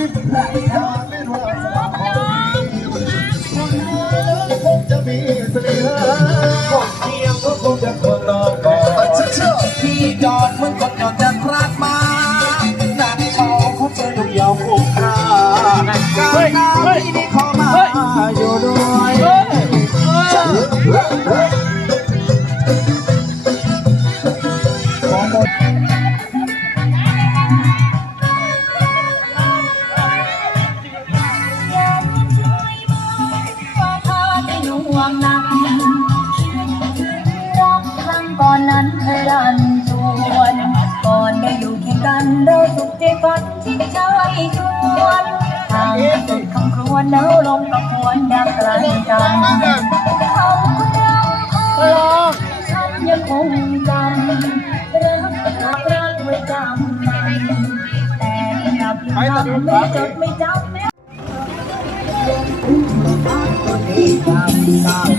แล อนนั้นเธอรันชวนก่อนได้อยู่เคียงกันเราสุขใจฝันที่ชายชวนทางสุดคำครวญแล้วลมกับหวนดังไกลกันเขาคนเราเขาฉันยังคงจำรักรักรักไว้จำมันแต่นับยังทำไม่จดไม่จำไม่คน